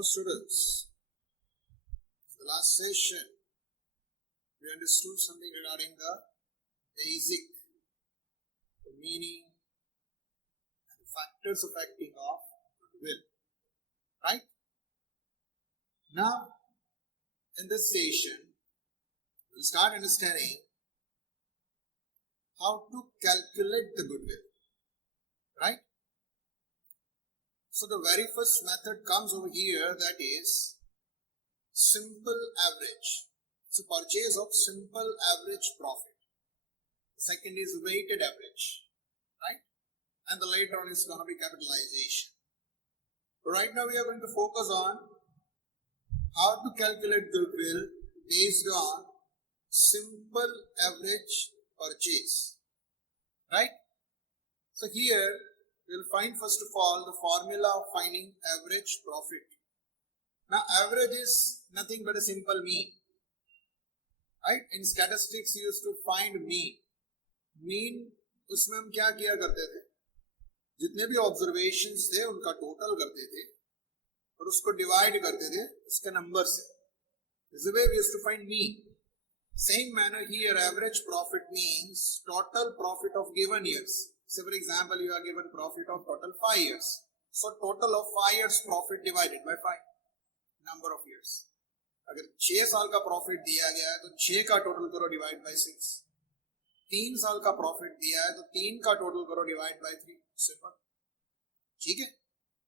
Hello students, the last session we understood something regarding the basic, the meaning and the factors affecting of goodwill, right? Now in this session we'll start understanding how to calculate the goodwill, right? So the very first method comes over here, that is simple average. It's a purchase of simple average profit. The second is weighted average, right? And the later on is going to be capitalization. Right now we are going to focus on how to calculate goodwill based on simple average purchase, right? So here we will find first of all the formula of finding average profit. Now average is nothing but a simple mean, right? In statistics you used to find mean. Mean उसमें हम क्या किया करते थे, जितने भी observations थे उनका टोटल करते थे और उसको डिवाइड करते थे उसके नंबर से. This is the way we used to find mean. Same manner here average profit means total profit of given years. So for example, you are given profit of total 5 years. So total of 5 years profit divided by 5 number of years. अगर 6 साल का profit दिया गया है तो 6 का total करो divide by 6. 3 साल का प्रॉफिट दिया है तो 3 का टोटल करो डिवाइड बाय 3. सिंपल, ठीक है.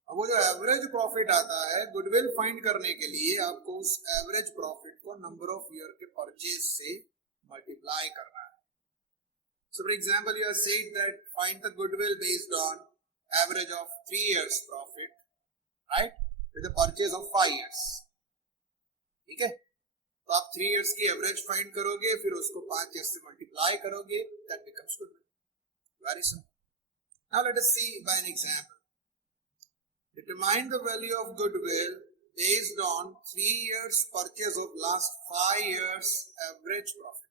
अब वो जो एवरेज प्रॉफिट आता है गुडविल फाइंड करने के लिए आपको उस एवरेज प्रॉफिट को नंबर ऑफ ईयर के परचेज से मल्टीप्लाई करना है. So for example, you are saying that find the goodwill based on average of 3 years profit, right? With the purchase of 5 years. ठीक है? तो आप 3 years की एवरेज फाइंड करोगे, फिर उसको 5 years से मल्टीप्लाई करोगे, that becomes goodwill. Very simple. Now let us see by an example. Determine the value of goodwill based on 3 years purchase of last 5 years average profit.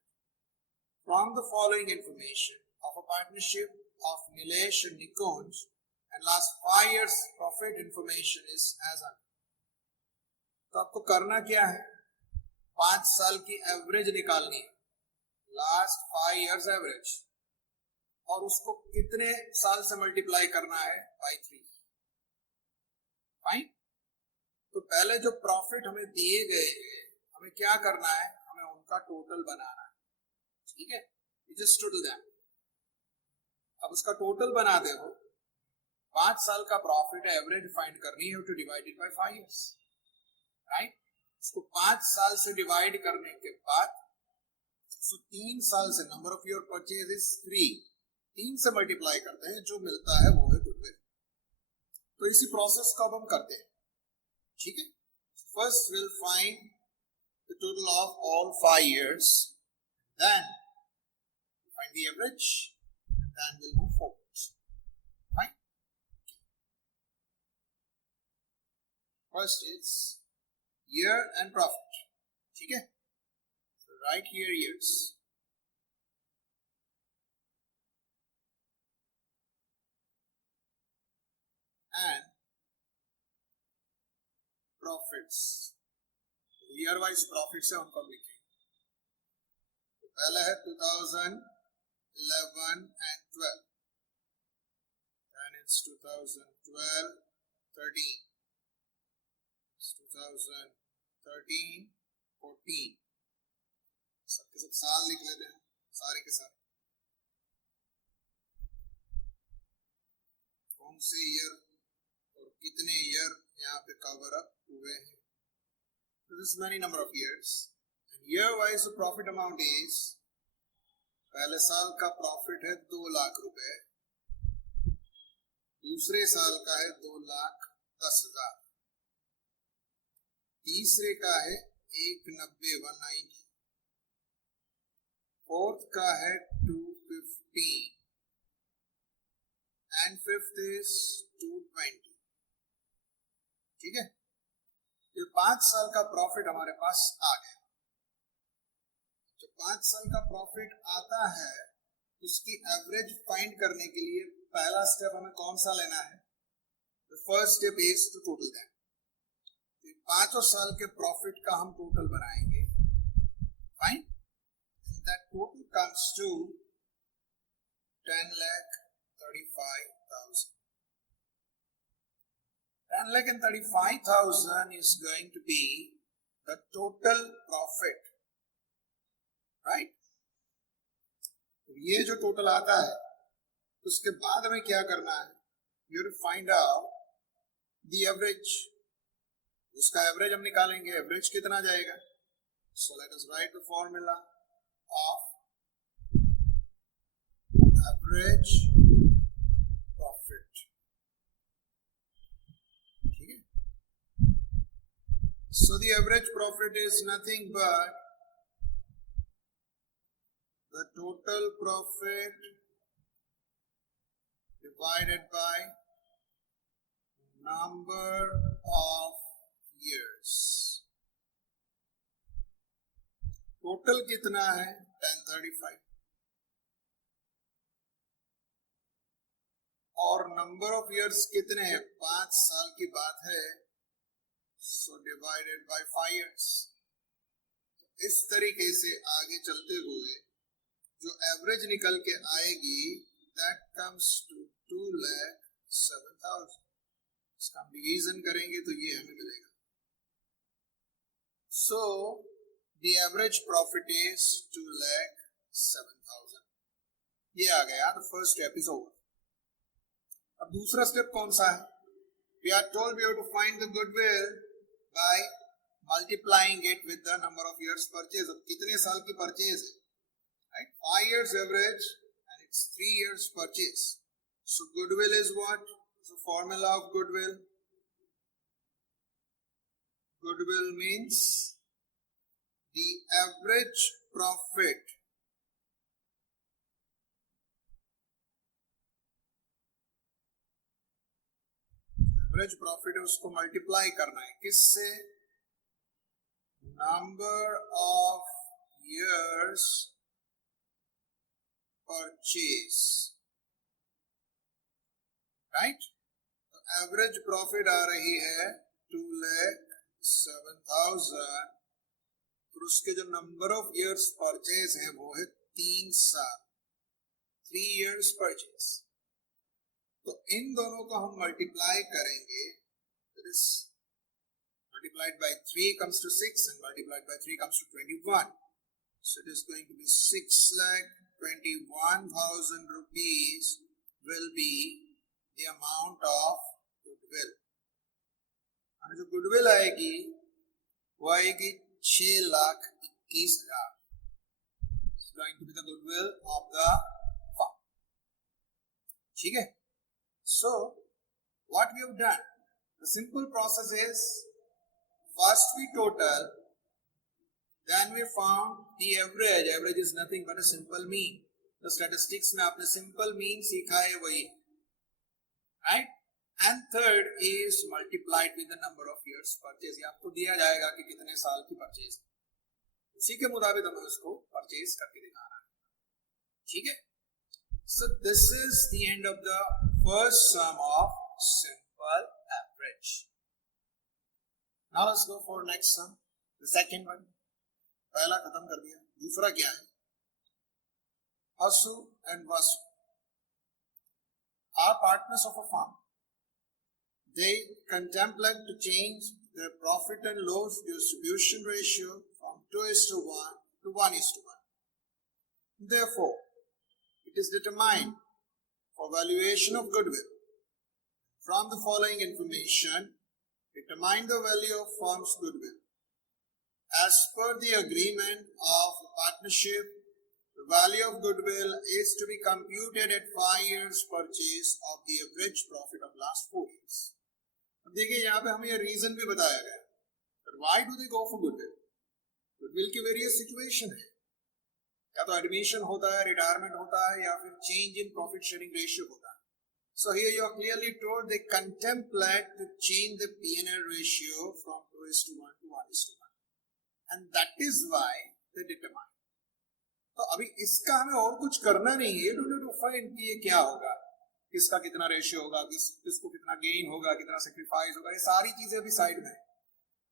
From the following information of a partnership of Nilesh and Nikunj and last 5 years profit information is as under. तो आपको करना क्या है, 5 साल की average निकालनी है, last 5 years average, और उसको कितने साल से मल्टीप्लाई करना है, बाय 3. फाइन. तो पहले जो प्रॉफिट हमें दिए गए हैं हमें क्या करना है, हमें उनका टोटल बनाना है. ठीक है, जस्ट टोटल दैट. अब उसका टोटल बनाते हो, 5 साल का प्रॉफिट एवरेज फाइंड करनी है to divide it by 5 years, right. इसको 5 साल से डिवाइड करने के बाद 3 साल से number of your purchase is 3 से मल्टीप्लाई करते हैं, जो मिलता है वो है गुडविल. तो इसी प्रोसेस को अब हम करते हैं. ठीक है. First will find the total of all 5 years, then find the average, and then we'll move forward. Fine. First is year and profit. ठीक है. So right here years. And profits. Year wise profits है उनको लिखें. पहला है 2011 and 12, then it's 2012, 13, it's 2013, 14. सबके सब साल लिख लेते हैं, सारे के सारे. कौन से ईयर और कितने ईयर यहाँ पे कवर अप हुए हैं. This is many number of years. Year wise the profit amount is, पहले साल का प्रॉफिट है 2 लाख रुपए, दूसरे साल का है 2,10,000, तीसरे का है 190, फोर्थ का है 215 एंड फिफ्थ इज 220. ठीक है. ये 5 साल का प्रॉफिट हमारे पास आ गया. 5 साल का प्रॉफिट आता है, उसकी एवरेज फाइंड करने के लिए पहला स्टेप हमें कौन सा लेना है, The first step is to total them. पांचों साल के प्रॉफिट का हम टोटल बनाएंगे. Fine. That total comes to 10,35,000. 10,35,000 is going to be the total profit, right? ये जो टोटल आता है उसके बाद हमें क्या करना है? You have to find out the average. उसका एवरेज हम निकालेंगे. एवरेज कितना जाएगा? So let us write the formula of average profit. ठीक है? So the average profit is nothing but the total profit divided by number of years. Total कितना है? 1035. और नंबर ऑफ इयर्स कितने हैं? 5 साल की बात है. So divided by 5 years. इस तरीके से आगे चलते हुए जो एवरेज निकल के आएगी दैट कम्स टू 2,07,000. इसका हम डिवीजन करेंगे तो ये हमें मिलेगा. So the average profit is 2,07,000. ये आ गया. The first step is over. अब दूसरा स्टेप कौन सा है? We are told we have to find the goodwill by multiplying it with the number of years purchase. अब कितने साल की परचेज है? Right? 5 years average and it's 3 years purchase. So goodwill is what? The formula of goodwill. Goodwill means the average profit average profit है उसको multiply करना है. किससे? Number of years purchase. Right. Average profit आ रही है 2,07,000 और उसके जो नंबर ऑफ इयर्स परचेज है वो है 3 साल. 3 years परचेज. तो इन दोनों को हम मल्टीप्लाई करेंगे. Multiplied by 3 comes to 6 and multiplied by 3 comes to 21. So it is going to be 6,21,000 rupees will be the amount of goodwill. और जो goodwill आएगी वो आएगी 6,21,000. It's going to be the goodwill of the firm. ठीक है? So what we have done, the simple process is first we total, then we found the average. Average is nothing but a simple mean. The statistics में आपने simple mean सीखा है वही, right? And third is multiplied with the number of years purchase. ये आपको दिया जाएगा कि कितने साल की परचेज, उसी के मुताबिक हमें उसको परचेज करके दिखाना है. ठीक है? So this is the end of the first sum of simple average. Now let's go for next sum, the second one. पहला खत्म कर दिया. दूसरा क्या है? Hasu and Vasu are partners of a firm. They contemplate to change their profit and loss distribution ratio from 2:1 to 1:1. Therefore, it is determined for valuation of goodwill. From the following information, determine the value of firm's goodwill. As per the agreement of the partnership, the value of goodwill is to be computed at 5 years purchase of the average profit of last 4 years. अब देखिए यहाँ पे हमें ये reason भी बताया गया है. Why do they go for goodwill? Goodwill की वेरियस सिचुएशन है. या तो एडमिशन होता है, रिटायरमेंट होता है, या फिर change in profit sharing ratio होता है. So here you are clearly told they contemplate to change the P&L ratio from 2:1 to 1:1, and that is why they determine. तो अभी इसका हमें और कुछ करना नहीं है. You need to find कि ये क्या होगा, किसका कितना रेशियो होगा, किसको कितना गेन होगा, कितना सेक्रीफाइस होगा, ये सारी चीजें अभी साइड में.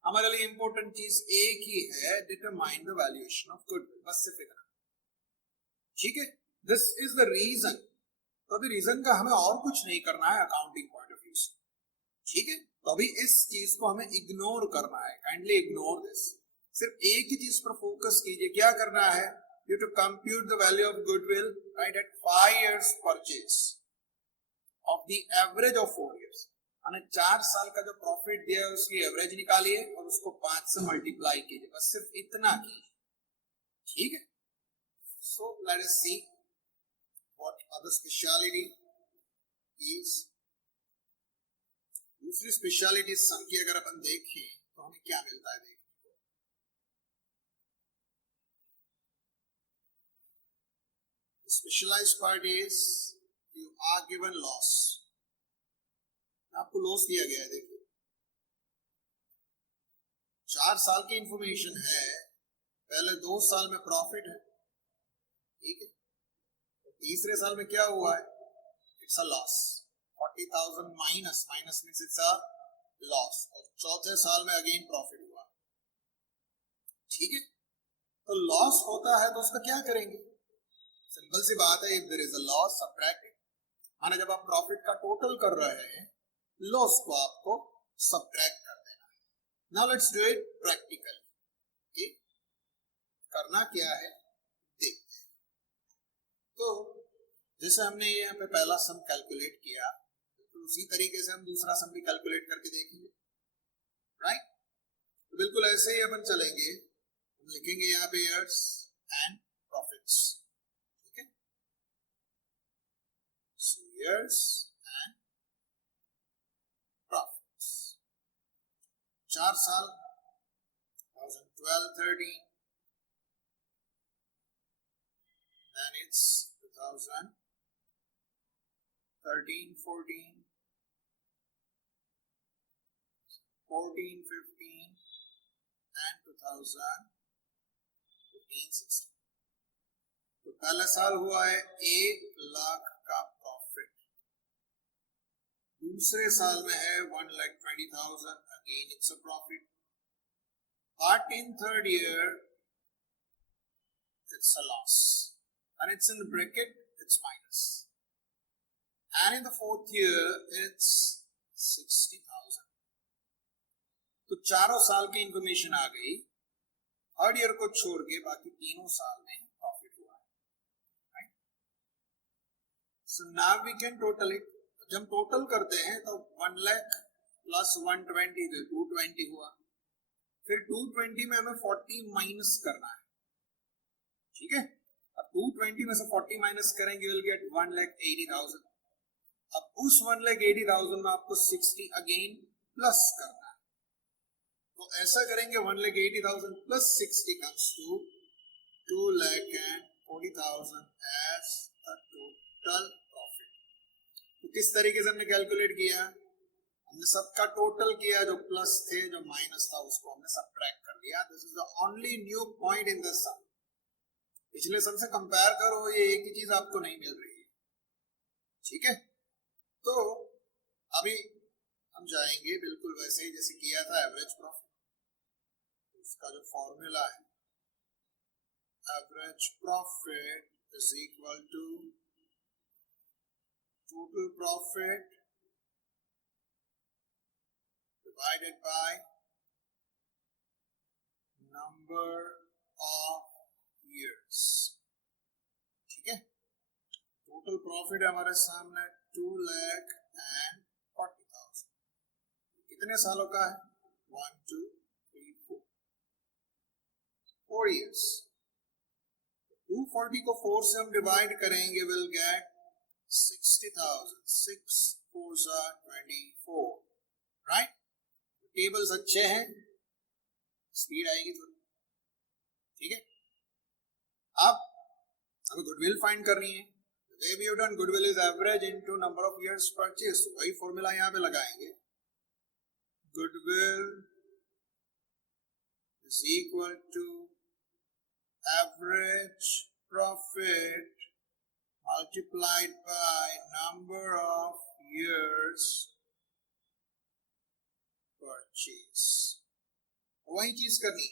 हमारे लिए इंपॉर्टेंट चीज एक ही है, determine the valuation of goodwill, बस सिर्फ इतना, ठीक है। This is the reason. तो अभी रीजन का हमें और कुछ नहीं करना है अकाउंटिंग पॉइंट ऑफ व्यू से, ठीक है। तो अभी इस चीज को हमें इग्नोर करना है, काइंडली इग्नोर दिस। सिर्फ एक ही चीज पर फोकस कीजिए, क्या करना है, you to compute the value of goodwill right at 5 years purchase of the average of 4 years। मैंने 4 साल का जो प्रॉफिट दिया है उसकी एवरेज निकालिए और उसको 5 से मल्टीप्लाई कीजिए, बस सिर्फ इतना कीजिए, ठीक है। So let us see what other speciality is. दूसरी स्पेशलिटी सम की अगर अपन देखें तो हमें क्या मिलता है, देखिए specialized part is you are given loss, आपको लॉस दिया गया है, देखिए 4 साल की इंफॉर्मेशन है, पहले 2 साल में प्रॉफिट है, ठीक है। तीसरे साल में क्या हुआ है, it's a loss, 40,000 minus, minus means it's a loss, और चौथे साल में अगेन प्रॉफिट हुआ, ठीक है। तो लॉस होता है तो उसका क्या करेंगे, सिंपल सी बात है, if there is a loss subtract it. माने जब आप प्रॉफिट का टोटल कर रहे हैं, लॉस को आपको सब्ट्रैक्ट कर देना है। Now let's do it practically, ठीक। करना क्या है देखते हैं। तो जैसे हमने यहाँ पे पहला सम कैलकुलेट किया, तो उसी तरीके से हम दूसरा सम भी कैलकुलेट करके देखेंगे, राइट। तो बिल्कुल ऐसे ही अपन चलेंगे, हम लिखेंगे यहाँ पे ईयर्स एंड प्रॉफिट्स, ठीक है। सो ईयर्स एंड प्रॉफिट्स, 4 साल 2012-13, then it's 2013-14, 14-15 and 2015-16। तो पहला साल हुआ है 1 लाख का प्रॉफिट, दूसरे साल में है 1,20,000, again it's a profit, but in third year it's a loss and it's in bracket, it's minus, and in the fourth year it's 60,000। तो चारों साल की इंफॉर्मेशन आ गई, थर्ड ईयर को छोड़ के बाकी तीनों साल में प्रॉफिट हुआ है, right. So now we can total it. जब टोटल करते हैं तो 1 लाख प्लस 120 तो 220 हुआ, फिर 220 में हमें 40 माइनस करना है, ठीक है। अब 220 में से 40 माइनस करेंगे, विल गेट 1,80,000। अब उस 1,80,000 में आपको 60 अगेन प्लस करना है, तो ऐसा करेंगे 1,80,000 plus 60 comes to 2,40,000 as the total profit। तो किस तरीके से हमने कैलकुलेट किया, हमने सबका टोटल किया, जो प्लस थे जो माइनस था उसको हमने सब्ट्रैक्ट कर दिया। This is the only new point in this sum. पिछले सम से कंपेयर करो, ये एक ही चीज आपको नहीं मिल रही है, ठीक है। तो अभी हम जाएंगे बिल्कुल वैसे ही जैसे किया था एवरेज प्रॉफिट। उसका जो फॉर्मूला है, average profit is equal to total profit divided by number of years, ठीक है। टोटल प्रॉफिट हमारे सामने 2,40,000, कितने सालों का है, 1 2 3 4 years। 240 को 4 से हम डिवाइड करेंगे, विल गेट 60,000, 6 4 24, राइट। टेबल्स अच्छे हैं, स्पीड आएगी थोड़ी, ठीक है। अब हमें गुडविल फाइंड करनी है। Way we have done goodwill is average into number of years purchase, वही फॉर्मूला यहां पे लगाएंगे। Goodwill is equal to average profit multiplied by number of years purchase, वही चीज करनी।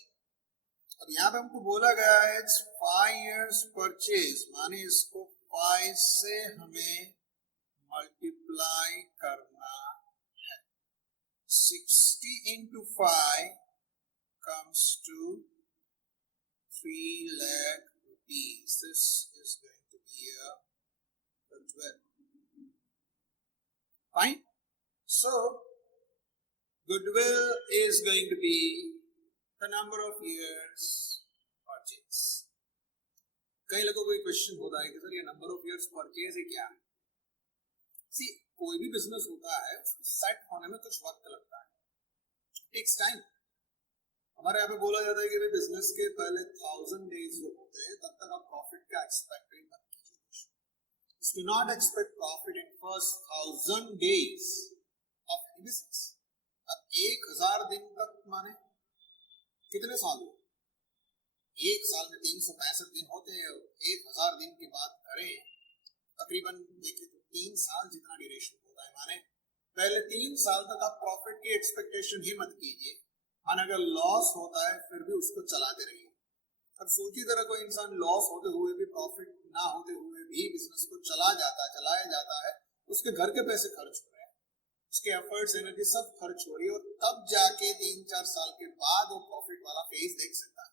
अब यहाँ पे हमको बोला गया है 5 years परचेज, माने इसको 5 से हमें मल्टीप्लाई करना है। 60 into 5 comes to 3 lakh rupees. This is going to be a goodwill. Fine. So goodwill is going to be the number of years purchase. कई लोगों को क्वेश्चन होता है कि सर ये नंबर ऑफ इयर्स परचेज है क्या है? सी कोई भी बिजनेस होता है सेट होने में कुछ वक्त लगता है, टेक्स टाइम। हमारे यहाँ पे बोला जाता है कि बिजनेस के पहले 1000 days जो होते हैं तब तक आप प्रॉफिट का एक्सपेक्ट मत कीजिए। Do not expect profit in first 1000 days of any business. अब 1000 दिन तक माने कितने साल हुए? एक साल में 365 दिन होते हैं। 1000 दिन की बात करें तकरीबन देखें तो 3 साल जितना ड्यूरेशन होता है। माने पहले 3 साल तक आप प्रॉफिट की एक्सपेक्टेशन ही मत कीजिए। माने अगर लॉस होता है फिर भी उसको चलाते रहिए। अब सोचिए तरह कोई इंसान लॉस होते हुए भी, प्रॉफिट ना होते हुए भी बिजनेस को चलाया जाता है, उसके घर के पैसे खर्च हो रहे हैं, उसके एफर्ट्स एनर्जी सब खर्च हो रही है, और तब जाके 3-4 साल के बाद वो प्रॉफिट वाला फेज देख सकता है।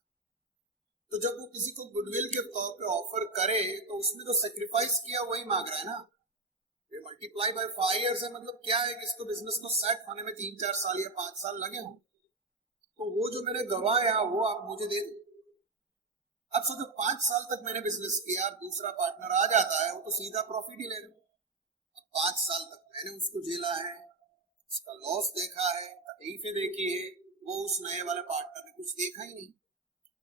तो जब वो किसी को गुडविल के तौर पे ऑफर करे तो उसने जो सेक्रीफाइस किया वही मांग रहा है ना। ये मल्टीप्लाई बाय 5 years है, मतलब क्या है कि इसको बिजनेस को सेट होने में 3-4 साल या 5 साल लगे हों, तो वो जो मैंने गवाया वो आप मुझे दे दो। अब सोचो 5 साल तक मैंने बिजनेस किया, दूसरा पार्टनर आ जाता है, वो तो सीधा प्रॉफिट ही लेगा। 5 साल तक मैंने उसको झेला है, उसका लॉस देखा है, तकलीफें देखी है, वो उस नए वाले पार्टनर ने कुछ देखा ही नहीं।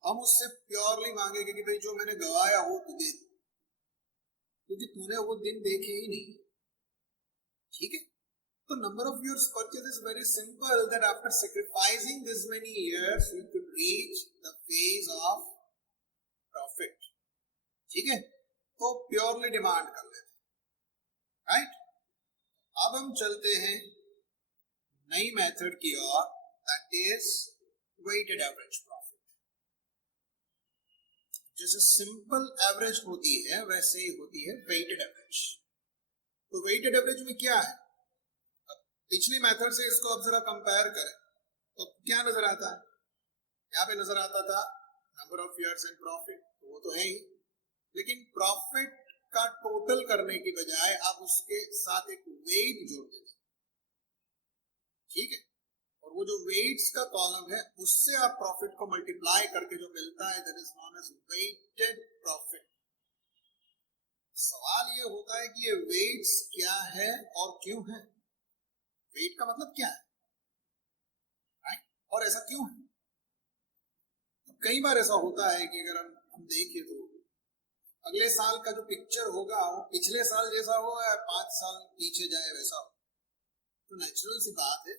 हम उससे प्योरली मांगेंगे कि भाई जो मैंने गवाया वो तू दे दे, क्योंकि तूने वो दिन देखे ही नहीं। ठीक है, तो number of years purchase is very simple, that after sacrificing this many years you could reach the phase of profit. ठीक है, तो प्योरली डिमांड कर लेते हैं। राइट, अब हम चलते हैं नई मेथड की ओर, that is weighted average profit. जैसे सिंपल एवरेज होती है वैसे ही होती है वेटेड एवरेज। तो वेटेड एवरेज में क्या है? पिछली मेथड से इसको अब जरा कंपेयर करें तो क्या नजर आता है? यहाँ पे नजर आता था number of years and profit, वो तो है ही, लेकिन प्रॉफिट का टोटल करने की बजाय आप उसके साथ एक वेट जोड़ देते। ठीक है, और वो जो वेट्स का कॉलम है उससे आप प्रॉफिट को मल्टीप्लाई करके जो मिलता है that is known as weighted profit. सवाल ये होता है कि ये वेट्स क्या है और क्यों है? वेट का मतलब क्या है, राइट? और ऐसा क्यों है? तो कई बार ऐसा होता है कि अगर हम देखिए तो अगले साल का जो पिक्चर होगा वो पिछले साल जैसा हो या 5 साल पीछे जाए वैसा हो। तो नेचुरल सी बात है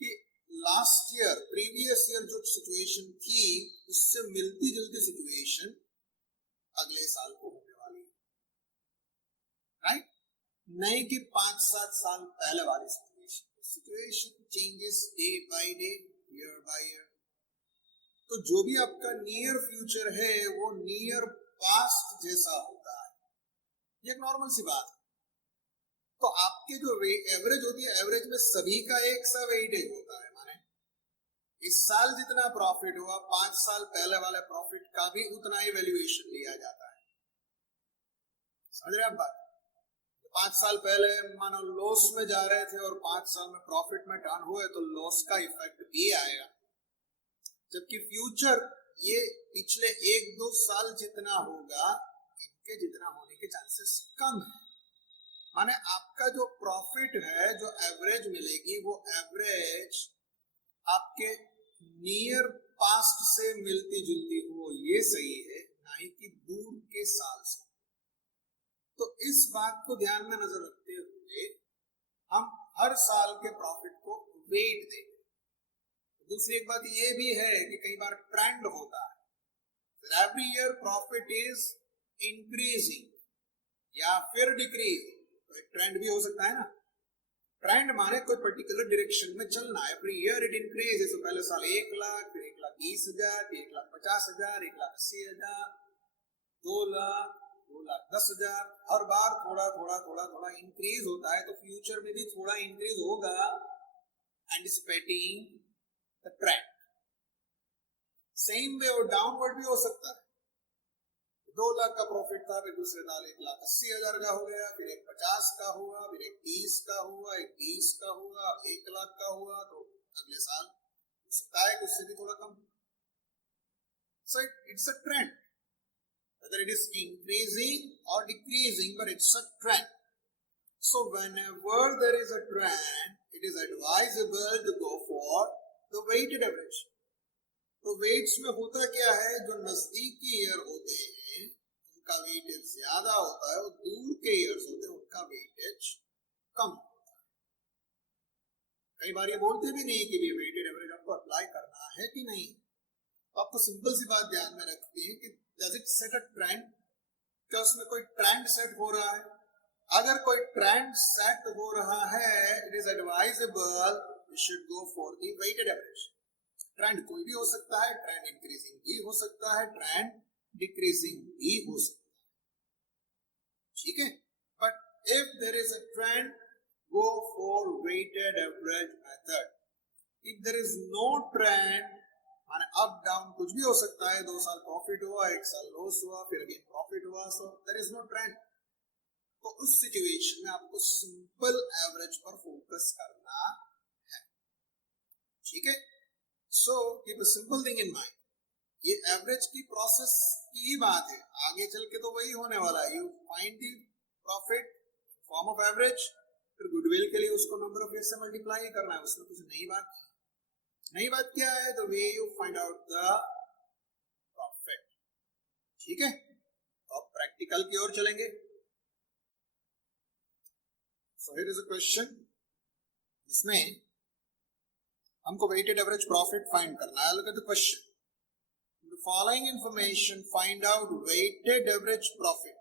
कि लास्ट ईयर, प्रीवियस ईयर जो सिचुएशन थी उससे मिलती जुलती सिचुएशन अगले साल को होने वाली है, राइट? नहीं कि 5-7 साल पहले वाली situation changes day by day, year by year. तो जो भी आपका नियर फ्यूचर है वो नियर पास्ट जैसा होता है, ये एक नॉर्मल सी बात है। तो आपके जो एवरेज होती है, एवरेज में सभी का एक सा वेटेज होता है। माने इस साल जितना प्रॉफिट हुआ 5 साल पहले वाले प्रॉफिट का भी उतना ही वैल्यूएशन लिया जाता है। समझ रहे आप बात? 5 साल पहले मानो लॉस में जा रहे थे और 5 साल में प्रॉफिट में टर्न हुए तो लॉस का इफेक्ट भी आएगा, जबकि फ्यूचर ये पिछले 1-2 साल जितना होगा इनके जितना होने के चांसेस कम है। माने आपका जो प्रॉफिट है, जो एवरेज मिलेगी, वो एवरेज आपके नियर पास्ट से मिलती जुलती हो, ये सही है, नहीं कि दूर के साल से। तो इस बात को ध्यान में नजर रखते हुए हम हर साल के प्रॉफिट को वेट देंगे। दूसरी एक बात ये भी है कि कई बार ट्रेंड होता है, every year profit is increasing या फिर डिक्रीजिंग, तो एक ट्रेंड भी हो सकता है ना। ट्रेंड माने कोई पर्टिकुलर डायरेक्शन में चलना है, एवरी ईयर इट इंक्रीजेस। तो पहले साल 1 लाख, फिर 1,20,000, फिर 1,50,000, 1,80,000, 2 लाख, 2,10,000, हर बार थोड़ा थोड़ा थोड़ा थोड़ा इंक्रीज होता है। तो फ्यूचर में भी थोड़ा इंक्रीज होगा, anticipating the trend. Same way और डाउनवर्ड भी हो सकता है। 2 लाख का प्रॉफिट था, फिर दूसरे साल 1,80,000 का हो गया, फिर 1,50 का हुआ, फिर 1,30 का हुआ, 1,20 का हुआ, 1 लाख का हुआ। तो अगले साल हो सकता है कि उससे भी थोड़ा कम। So it's a trend, whether it is increasing or decreasing, but it's a trend. So whenever there is a trend, it is advisable to go for the weighted average. तो वेट्स में होता क्या है, जो नजदीकी ईयर होते हैं उनका वेटेज ज्यादा होता है, और दूर के ईयर्स होते हैं उनका वेटेज कम होता है। कई बार ये बोलते भी नहीं कि वेटेड एवरेज आपको अप्लाई करना है कि नहीं। तो आपको सिंपल सी बात ध्यान में रखती है कि does it set a trend, क्या उसमें कोई ट्रेंड सेट हो रहा है। अगर कोई ट्रेंड सेट हो रहा है, it is advisable you should go for the weighted average. Trend कोई भी हो सकता है, ट्रेंड इंक्रीजिंग भी हो सकता है, ट्रेंड डिक्रीजिंग भी हो सकता है, ठीक है। But if there is a trend, go for weighted average method. If there is no trend, माने अप डाउन कुछ भी हो सकता है, 2 साल प्रॉफिट हुआ, 1 साल लॉस हुआ, फिर अगेन प्रॉफिट हुआ, so there is no trend. तो उस सिचुएशन में आपको सिंपल एवरेज पर फोकस करना है, ठीक है। So keep a simple thing in mind. ये एवरेज की प्रोसेस की ही बात है, आगे चल के तो वही होने वाला है। You find the profit form of average, फिर गुडविल के लिए उसको नंबर ऑफ ईयर से मल्टीप्लाई करना है, उसमें कुछ नई बात नहीं। नई बात क्या है, the way you find out the profit, ठीक है। तो अब प्रैक्टिकल की ओर चलेंगे। So here is a question, इसमें हमको वेटेड एवरेज प्रॉफिट फाइंड करना है। Look at the question, the following information find out weighted average profit.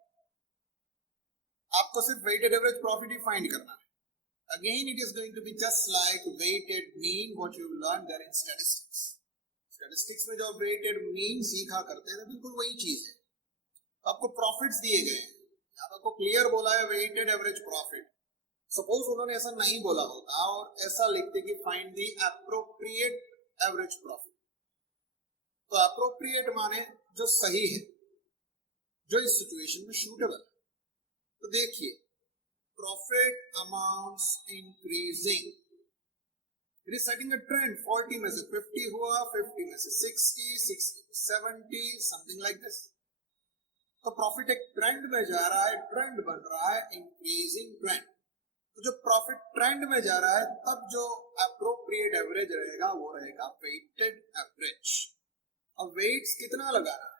आपको सिर्फ वेटेड एवरेज प्रॉफिट ही फाइंड करना है। Again it is going to be just like weighted mean, what you learn there in statistics. Statistics में जो weighted mean सीखा करते थे, बिल्कुल वही चीज है। तो आपको प्रॉफिट्स दिए गए हैं, आपको क्लियर बोला है वेटेड एवरेज प्रॉफिट। सपोज उन्होंने ऐसा नहीं बोला होता और ऐसा लिखते कि find the appropriate average profit. तो एप्रोप्रिएट माने जो सही है, जो इस सिचुएशन में सूटेबल है। तो देखिए, profit amounts increasing, it is setting a trend. 40 में से 50 हुआ, 50 में से 60, 60 में 70, समथिंग लाइक दिस। तो प्रॉफिट एक ट्रेंड में जा रहा है, ट्रेंड बन रहा है, इंक्रीजिंग ट्रेंड। तो जो प्रॉफिट ट्रेंड में जा रहा है, तब जो एप्रोप्रिएट एवरेज रहेगा वो रहेगा वेटेड एवरेज। अब वेट्स कितना लगाना है,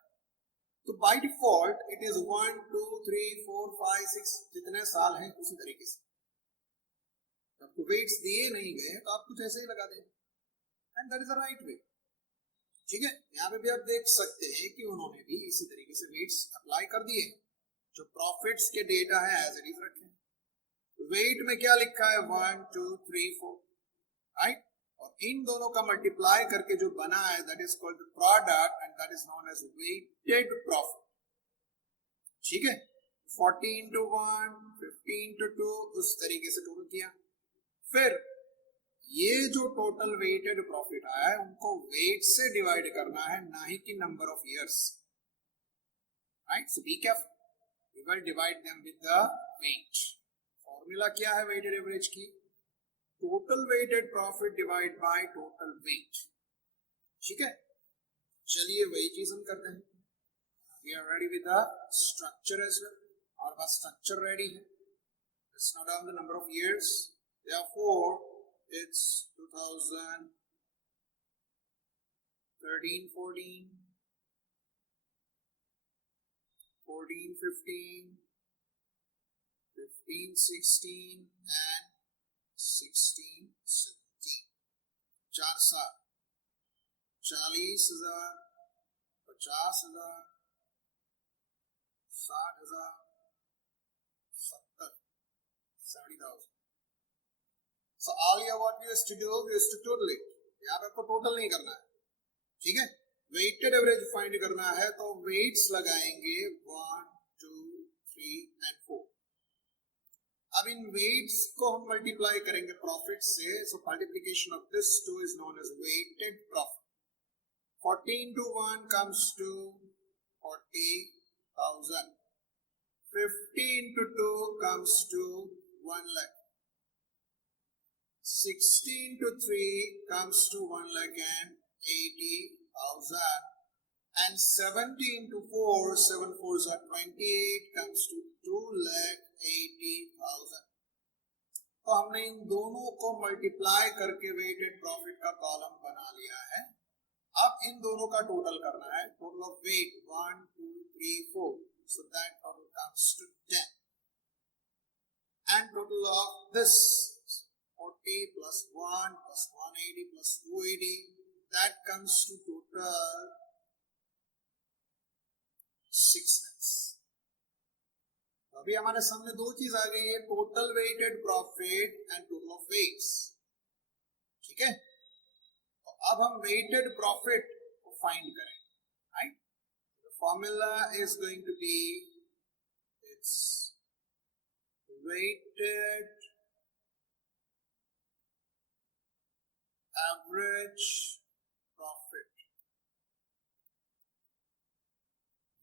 तो बाय डिफॉल्ट इट इज 1 2 3 4 5 6, जितने साल हैं उसी तरीके से। आपको वेट्स दिए नहीं गए तो आप कुछ ऐसे ही लगा दें, and that is the right way, ठीक है। यहाँ पे भी आप देख सकते हैं कि उन्होंने भी इसी तरीके से वेट्स अप्लाई कर दिए। जो प्रॉफिट्स के डेटा है एज इट इज रखें। वेट में क्या लिखा है, 1 2 3 4, राइट। और इन दोनों का मल्टीप्लाई करके जो बना है, that is called the product, and that is known as weighted profit, ठीक है। 40 into 1, 50 into 2, उस तरीके से टोटल किया। फिर ये जो टोटल वेटेड प्रॉफिट आया है, उनको वेट से डिवाइड करना है, ना ही कि number of years, right. So be careful, we will divide them with the weight. Formula क्या है वेटेड एवरेज की, total weighted profit divide by total weight, ठीक है। चलिए वही चीज हम करते हैं। We are ready with the structure as well, और बस स्ट्रक्चर रेडी है। Let's note down the number of years, therefore it's 2013 14, 14 15, 15 16 and 16 17। 4 साल, 40,000, 50,000, 60,000, 70, 70,000, So all you what you used to do is to total it. यहाँ पे आपको total नहीं करना है, ठीक है? वेटेड एवरेज फाइंड करना है तो वेट्स लगाएंगे 1, 2, 3 and 4. अब इन वेट्स को हम मल्टीप्लाई करेंगे प्रॉफिट से. So multiplication of this two is known as weighted profit. 14 to 1 comes to 40,000. 15 to 2 comes to 1 lakh. 16 to 3 comes to 1,80,000. And 17 to 4, 7 4s are 28, comes to 2,80,000. तो हमने इन दोनों को मल्टीप्लाई करके वेटेड प्रॉफिट का column बना लिया है. अब इन दोनों का टोटल करना है. Total of weight 1, 2, 3, 4. So that total comes to 10. And total of this 40 plus 1 plus 180 plus 280, that comes to total 6 lakhs. अभी हमारे सामने दो चीज आ गई है, total weighted profit and total of weights. ठीक है, तो अब हम वेटेड प्रॉफिट को फाइंड करें. Right, the formula is going to be its weighted average profit.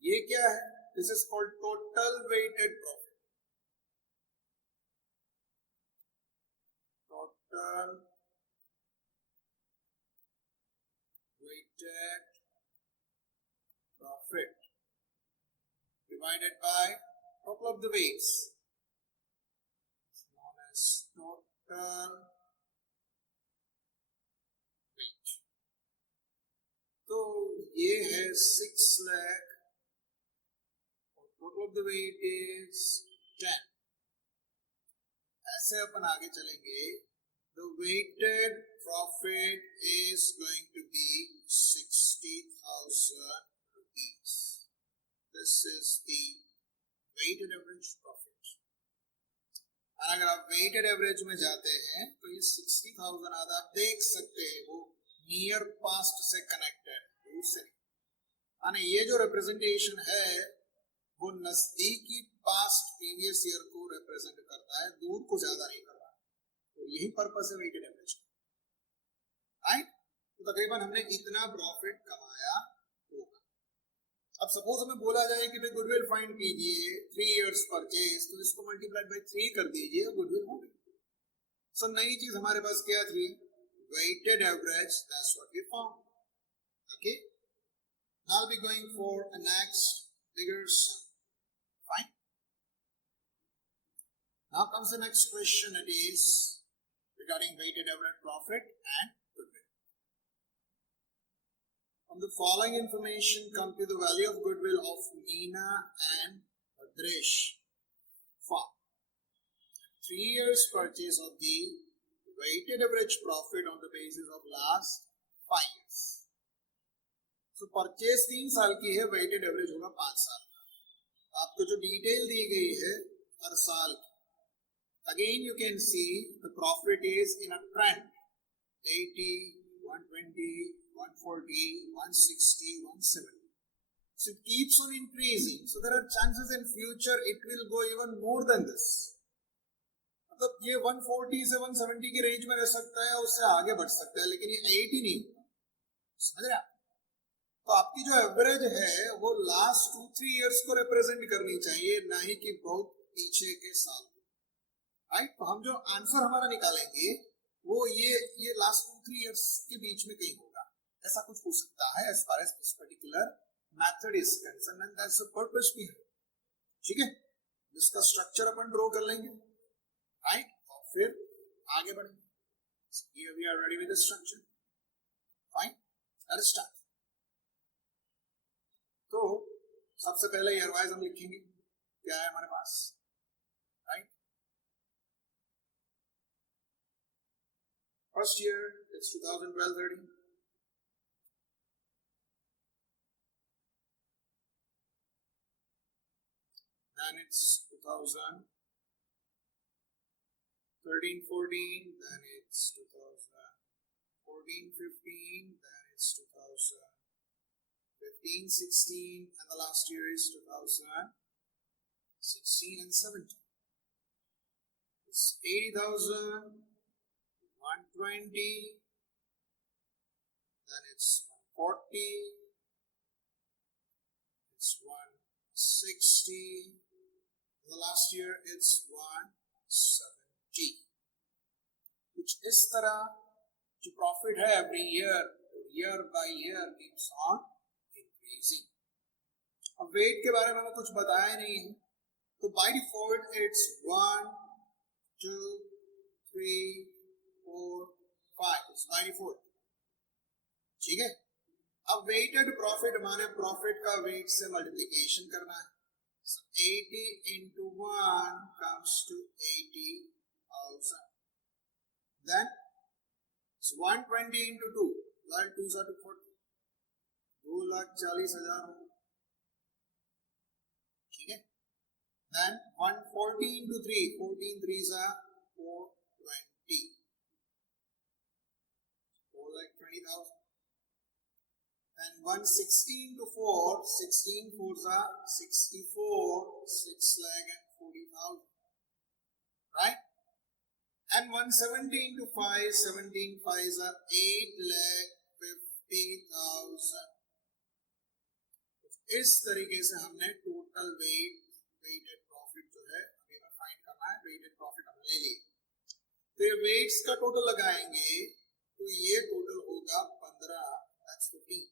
ये क्या है? This is called total weighted profit. Total weighted profit divided by total of the weights. It's known as total weight. तो ये है 6 lakh. Total of the weight is 10. ऐसे अपन आगे चलेंगे. The weighted profit is going to be 60,000 rupees. This is the weighted average profit. और अगर आप weighted average में जाते हैं तो ये 60,000 आधा आप देख सकते हैं वो near past से connected दूसरे. यानी ये जो representation है वो नजदीकी पास्ट प्रीवियस ईयर को रिप्रेजेंट करता है, दूर को ज्यादा नहीं कर रहा. तो यही पर्पस है वेटेड एवरेज. राइट, तो तकरीबन हमने इतना प्रॉफिट कमाया होगा. अब सपोज हमें बोला जाए कि भाई गुडविल फाइंड कीजिए 3 इयर्स परचेज, तो इसको मल्टीप्लाइड बाय 3 कर दीजिए, गुडविल हो गई. सो नई चीज हमारे पास क्या थी? Weighted average. That's what we found. Okay, now we going for a next figures. Fine. Now comes the next question. It is regarding weighted average profit and goodwill. From the following information, come to the value of goodwill of Meena and Bhadresh farm. 3 years purchase of the weighted average profit on the basis of last 5 years. So purchase 3 साल की है, weighted average होगा 5 साल. आपको जो detail दी गई है हर साल की, again you can see the profit is in a trend. 80, 120, 140, 160, 170. So it keeps on increasing. So there are chances in future it will go even more than this. मतलब ये 140 से 170 की रेंज में रह सकता है, उससे आगे बढ़ सकता है, लेकिन ये 80 नहीं. समझ रहे? तो आपकी जो एवरेज है वो लास्ट 2-3 इयर्स को रिप्रेजेंट करनी चाहिए, ना ही कि बहुत पीछे के साल. राइट, तो हम जो आंसर हमारा निकालेंगे वो ये लास्ट 2-3 इयर्स के बीच में कहीं होगा. ऐसा कुछ हो सकता है as far as this particular method is concerned, and that's the purpose we have. ठीक है, इसका स्ट्रक्चर अपन ड्रॉ कर लेंगे. राइट, और फिर आगे बढ़ेंगे. Here we are ready with the structure. Fine, let's start. तो सबसे पहले ईयर वाइज हम लिखेंगे क्या है हमारे पास. Right, first year it's 2012-13. then it's 2013-14. 13, 14, then it's 2014, 15, then it's 2015, 16, and the last year is 2016 and 17. It's 80,000, 120, then it's 140, it's 160, the last year it's 170. कुछ इस तरह जो प्रॉफिट है every year by year keeps on increasing. अब wait के बारे में हमें कुछ बताया नहीं है, तो by default it's 1 2 3 4 5, it's by default. ठीक है. अब वेटेड प्रॉफिट माने प्रॉफिट का वेट से मल्टीप्लिकेशन करना है. So 80 into 1 comes to 80,000. Then it's 120 into 2. 12 2s are 40. 2,40,000. ठीक है. Then 140 into 3. 14 3s are 420. 4,20,000. And 160 into 4, 16 4s are 64, 6,40,000. Right? And 170 into 5, 17 5s are 8,50,000. इस तरीके से हमने टोटल वेटेड प्रॉफिट जो है अभी हमें फाइंड करना है. वेटेड प्रॉफिट हमने ले लिया, तो ये वेट्स का टोटल लगाएंगे तो ये टोटल होगा 15, that's 15.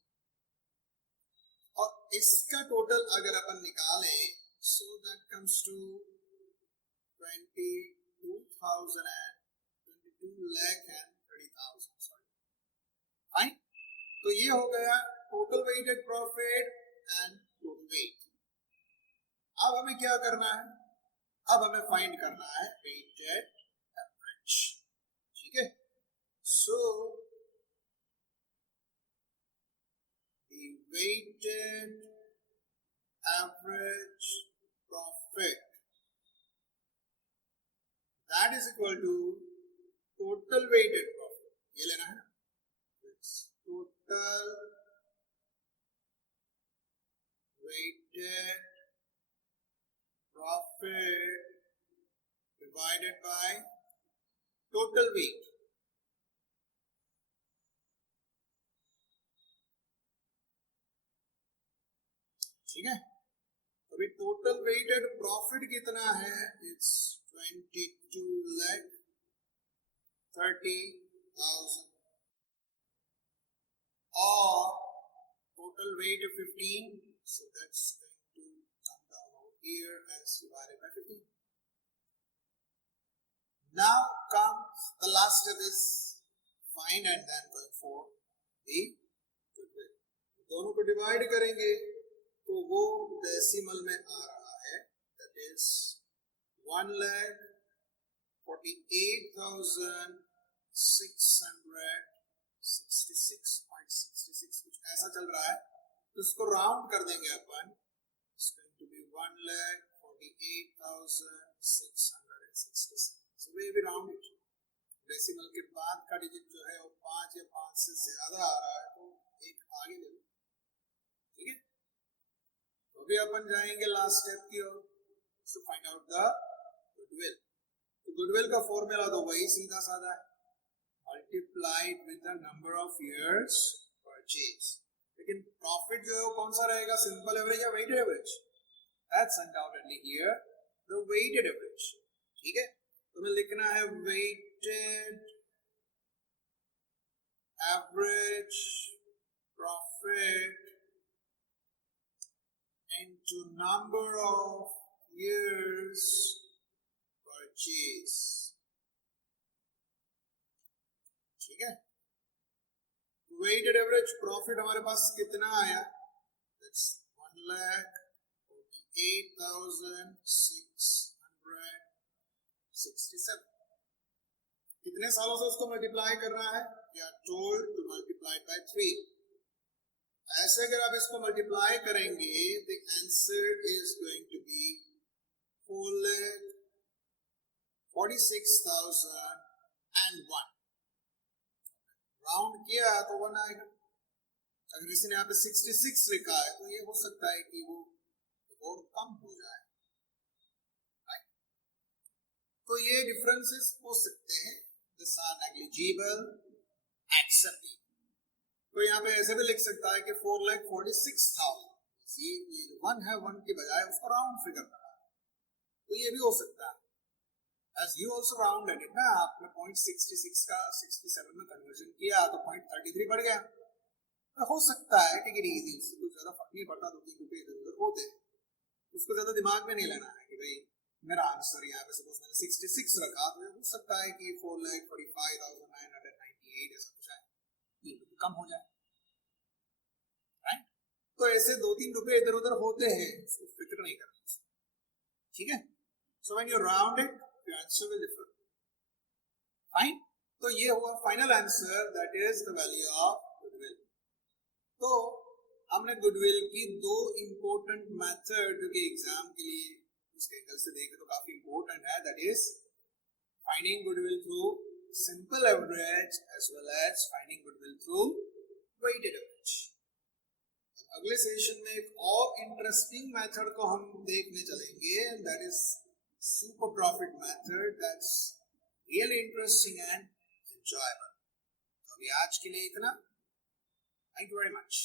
और इसका टोटल अगर अपन निकालें, so that comes to 22,30,000. Fine. तो ये हो गया total weighted profit and total weight. अब हमें क्या करना है? अब हमें फाइंड करना है वेटेड एवरेज. ठीक है. सो weighted average profit, that is equal to total weighted profit. ये लेना है. It's total weighted profit divided by total weight. ठीक है. अभी टोटल वेटेड प्रॉफिट कितना है? इट्स 22,30,000 और total weight 15, so that's going to come down over here as divided by 15. Now comes the last step is find and then going for the goodwill. दोनों को divide करेंगे तो वो decimal में आ रहा है. दैट इज 1,48,666.66 कुछ ऐसा चल रहा है. तो इसको राउंड कर देंगे अपन. It's going to be 1,48,666. So we round it. Decimal के बाद का डिजिट जो है वो 5 या 5 से ज्यादा आ रहा है तो एक आगे ले लो. ठीक है. अभी अपन जाएंगे लास्ट स्टेप की ओर. So find out the goodwill. तो गुडविल का फॉर्मूला तो वही सीधा साधा है, multiplied with the number of years purchase. लेकिन प्रॉफिट जो है वो कौन सा रहेगा? सिंपल एवरेज या weighted average? That's undoubtedly here the weighted average. ठीक है. तो हमें लिखना है weighted average profit into number of years purchase. ठीक है. weighted average profit हमारे पास कितना आया? That's 1,48,667. कितने सालों से उसको मल्टीप्लाई करना है? We are told to multiply by 3. ऐसे अगर आप इसको मल्टीप्लाई करेंगे the answer is going to be 4,40,000 46,001. Round किया तो 1 आएगा. अगर किसी ने यहाँ पे 66 लिखा है तो ये हो सकता है कि वो और कम हो जाए. तो ये डिफरेंसेस हो सकते हैं. This are negligible, acceptable. तो यहाँ पे ऐसे भी लिख सकता है कि 4,46,000. ये 1 है, 1 के बजाय उसको राउंड फिगर बना, तो ये भी हो सकता है. As you also rounded it ना, आपने 0.66 का 67 में कन्वर्जन किया तो 0.33 बढ़ गया. तो हो सकता है टिक इट इजी, उससे कुछ ज्यादा फर्क नहीं पड़ता. 2-3 रुपए इधर उधर होते हैं, उसको ज्यादा दिमाग में नहीं लेना है कि भाई मेरा आंसर यहाँ पे सपोज मैंने 66 रखा तो हो सकता है कि 4,45,998 ऐसा कुछ आए, ये कम हो जाए. राइट. तो ऐसे 2-3 रुपए इधर उधर होते हैं, उसको फिक्र नहीं करना. ठीक है. So when you round it your answer will differ. Fine. तो ये हुआ final answer, that is the value of goodwill. तो हमने गुडविल की 2 इंपॉर्टेंट मेथड जो कि एग्जाम के लिए इसके एंगल से देखें तो काफी इंपॉर्टेंट है, that is finding goodwill through simple average as well as finding goodwill through weighted average. अगले सेशन में एक और इंटरेस्टिंग मेथड को हम देखने चलेंगे, that is super profit method. That's really interesting and enjoyable. तो अभी आज के लिए इतना. Thank you very much.